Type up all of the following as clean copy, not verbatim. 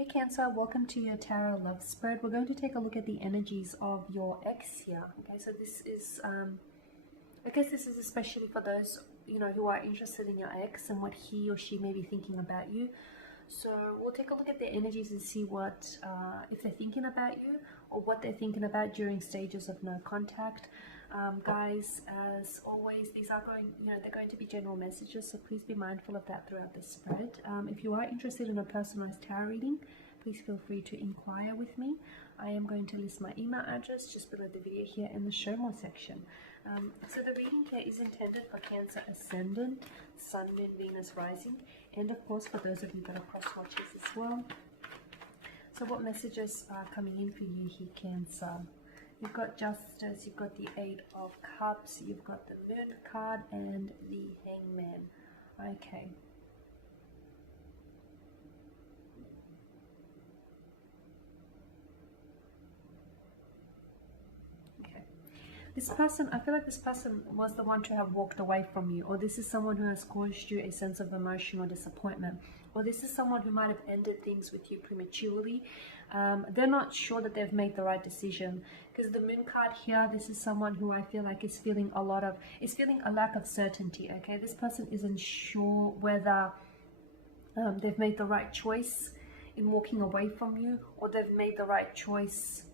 Hey Cancer, welcome to your Tarot Love Spread. We're going to take a look at the energies of your ex here. Okay, so this is, I guess this is especially for those, who are interested in your ex and what he or she may be thinking about you. So we'll take a look at their energies and see what, if they're thinking about you or what they're thinking about during stages of no contact. Guys, as always, these are they're going to be general messages, so please be mindful of that throughout the spread. If you are interested in a personalized tarot reading, please feel free to inquire with me. I am going to list my email address just below the video here in the show more section. So the reading here is intended for Cancer Ascendant, Sun, Moon, Venus, Rising, and of course for those of you that are cross watchers as well. So what messages are coming in for you here, Cancer? You've got Justice, you've got the Eight of Cups, you've got the Moon card, and the Hangman. Okay. This person, I feel like this person was the one to have walked away from you, or this is someone who has caused you a sense of emotional disappointment, or this is someone who might have ended things with you prematurely. They're not sure that they've made the right decision, because the Moon card here, this is someone who I feel like is feeling a lack of certainty. Okay, this person isn't sure whether they've made the right choice in walking away from you, or they've made the right choice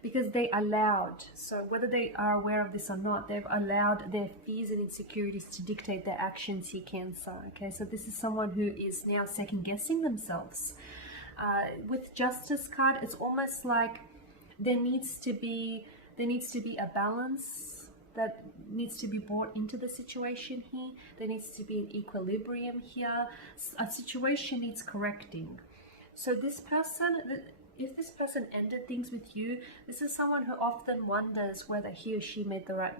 because they allowed, so whether they are aware of this or not, they've allowed their fears and insecurities to dictate their actions here, Cancer. Okay, so this is someone who is now second guessing themselves. With Justice card, it's almost like there needs to be a balance that needs to be brought into the situation here. There needs to be an equilibrium here. A situation needs correcting. So this person, if this person ended things with you, this is someone who often wonders whether he or she made the right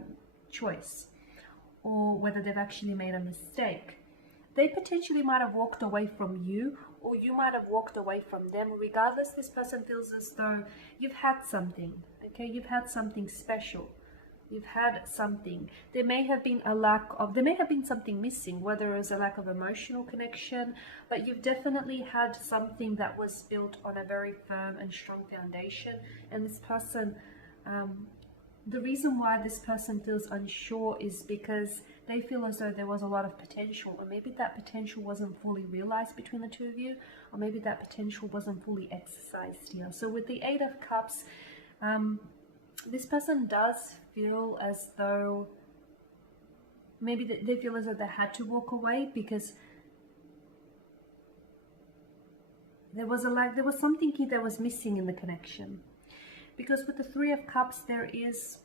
choice or whether they've actually made a mistake. They potentially might have walked away from you, or you might have walked away from them. Regardless, this person feels as though you've had something, okay? You've had something special. You've had something. There may have been something missing, whether it was a lack of emotional connection, but you've definitely had something that was built on a very firm and strong foundation. And this person, the reason why this person feels unsure is because they feel as though there was a lot of potential, or maybe that potential wasn't fully realized between the two of you, or maybe that potential wasn't fully exercised here. So with the Eight of Cups, this person does feel as though maybe they feel as though they had to walk away because there was something here that was missing in the connection. Because with the Three of Cups, there is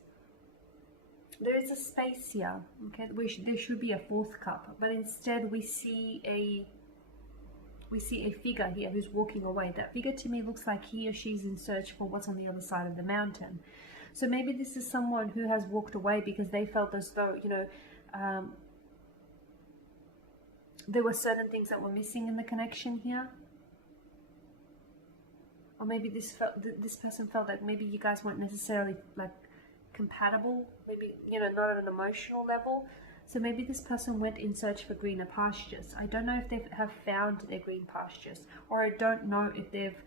a space here, okay? There should be a fourth cup, but instead we see a figure here who's walking away. That figure to me looks like he or she's in search for what's on the other side of the mountain. So maybe this is someone who has walked away because they felt as though, there were certain things that were missing in the connection here. Or maybe this person felt that maybe you guys weren't necessarily like compatible, maybe, not at an emotional level. So maybe this person went in search for greener pastures. I don't know if they have found their green pastures, or I don't know if they've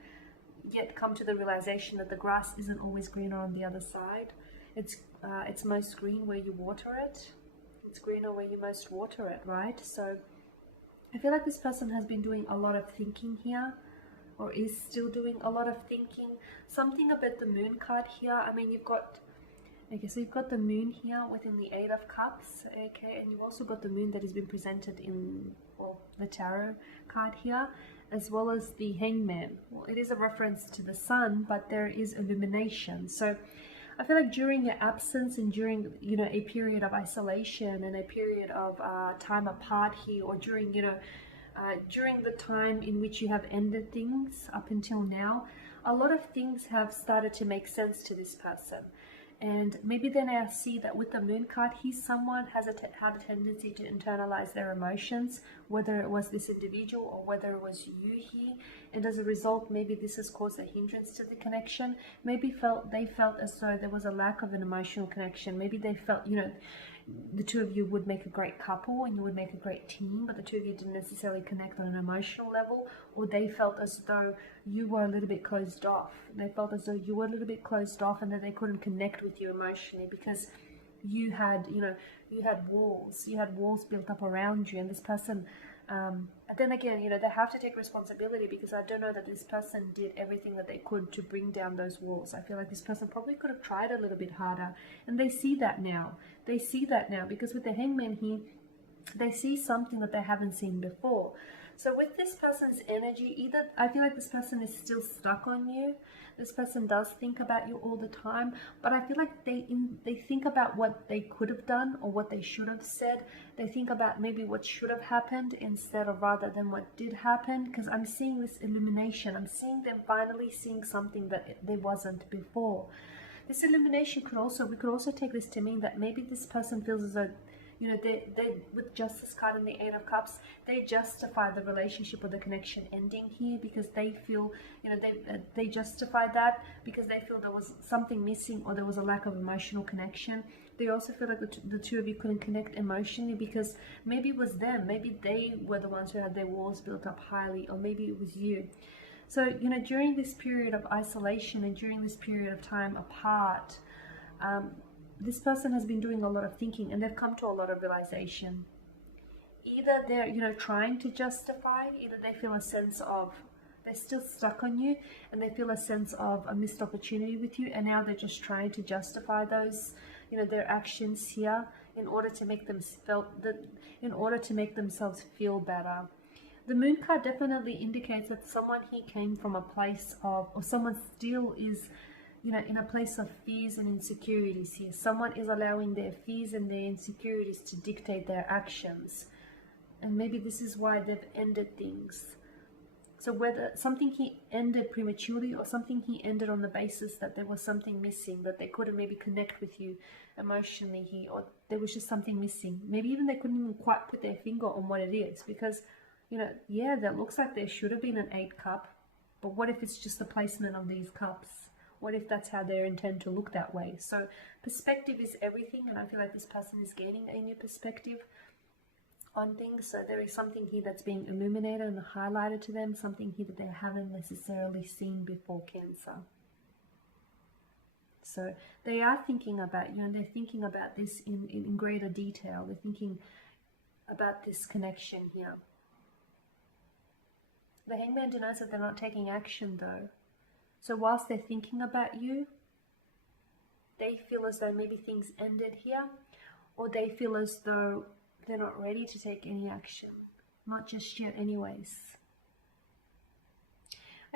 yet come to the realization that the grass isn't always greener on the other side. It's most green where you water it. It's greener where you most water it, right? So I feel like this person has been doing a lot of thinking here, or is still doing a lot of thinking. Something about the Moon card here. I mean, you've got the Moon here within the Eight of Cups, okay, and you've also got the Moon that has been presented in, well, the Tarot card here, as well as the Hangman. Well, it is a reference to the sun, but there is illumination. So I feel like during your absence and during, a period of isolation and a period of time apart here, or during, during the time in which you have ended things up until now, a lot of things have started to make sense to this person. And maybe then I see that with the Moon card, someone had a tendency to internalize their emotions, whether it was this individual or whether it was you here. And as a result, maybe this has caused a hindrance to the connection. Maybe they felt as though there was a lack of an emotional connection. Maybe they felt, the two of you would make a great couple and you would make a great team, but the two of you didn't necessarily connect on an emotional level, or they felt as though you were a little bit closed off. They felt as though you were a little bit closed off and that they couldn't connect with you emotionally because you had, you had walls built up around you, and this person, and then again, they have to take responsibility, because I don't know that this person did everything that they could to bring down those walls. I feel like this person probably could have tried a little bit harder, and they see that now. They see that now, because with the Hangman here, they see something that they haven't seen before. So with this person's energy, either I feel like this person is still stuck on you. This person does think about you all the time, but I feel like they think about what they could have done or what they should have said. They think about maybe what should have happened instead of rather than what did happen, because I'm seeing this illumination. I'm seeing them finally seeing something that there wasn't before. This illumination we could also take this to mean that maybe this person feels as though, they with Justice card and the Eight of Cups, they justify the relationship or the connection ending here because they feel, they justify that because they feel there was something missing or there was a lack of emotional connection. They also feel like the two of you couldn't connect emotionally because maybe it was them, maybe they were the ones who had their walls built up highly, or maybe it was you. So, during this period of isolation and during this period of time apart, this person has been doing a lot of thinking and they've come to a lot of realization. Either they're, trying to justify, either they feel a sense of they're still stuck on you and they feel a sense of a missed opportunity with you, and now they're just trying to justify those, their actions here in order to make themselves feel better. The Moon card definitely indicates that someone here came from a place of, or someone still is, in a place of fears and insecurities here. Someone is allowing their fears and their insecurities to dictate their actions. And maybe this is why they've ended things. So whether something he ended prematurely or something he ended on the basis that there was something missing, that they couldn't maybe connect with you emotionally here, or there was just something missing. Maybe even they couldn't even quite put their finger on what it is, because, yeah, that looks like there should have been an 8 cup, but what if it's just the placement of these cups? What if that's how they intend to look that way? So perspective is everything, and I feel like this person is gaining a new perspective on things. So there is something here that's being illuminated and highlighted to them, something here that they haven't necessarily seen before, Cancer. So they are thinking about you, and they're thinking about this in greater detail. They're thinking about this connection here. The Hangman denotes that they're not taking action though. So whilst they're thinking about you, they feel as though maybe things ended here, or they feel as though they're not ready to take any action. Not just yet anyways.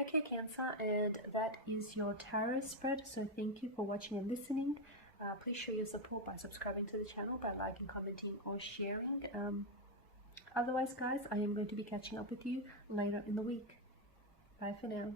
Okay, Cancer, and that is your tarot spread. So thank you for watching and listening. Please show your support by subscribing to the channel, by liking, commenting, or sharing. Otherwise, guys, I am going to be catching up with you later in the week. Bye for now.